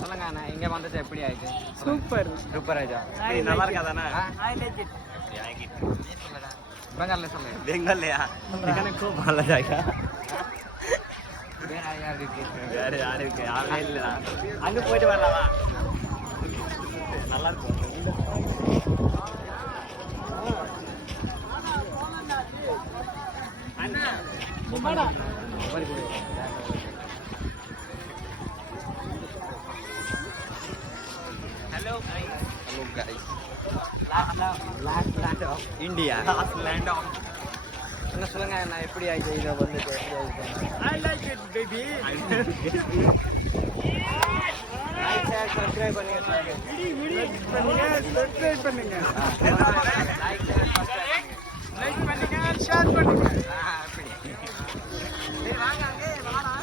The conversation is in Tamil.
சொல்லுங்க அண்ணா இங்க வந்துட்டு எப்படி ஆயிடுச்சு? சூப்பர் சூப்பர் ஆயிடுச்சா? நல்லா இருக்காதானே? பெங்கால்ல சொல்லுங்க. பெங்கால்லையா? எখানে খুব ভালো জায়গা. வேற யார் இருக்கு? வேற யாரு இருக்கு? யாருமே இல்ல. அங்க போயிட்டு வரலாமா? நல்லா இருக்கும். அண்ணா சும்மாடா hello guys. Hello guys. Last land of India. Last land of. என்ன சொல்லுங்க அண்ணா எப்படி ஆயிடுச்சு? இத வந்துட்டு எப்படி ஆயிடுச்சு? I like it baby like share subscribe பண்ணுங்க. சப்ஸ்கிரைப் பண்ணுங்க லைக் ஷேர் சப்ஸ்கிரைப் பண்ணுங்க. லைக் பண்ணுங்க ஷேர் பண்ணுங்க அப்படி. டேய் வாங்க அங்கே வாடா.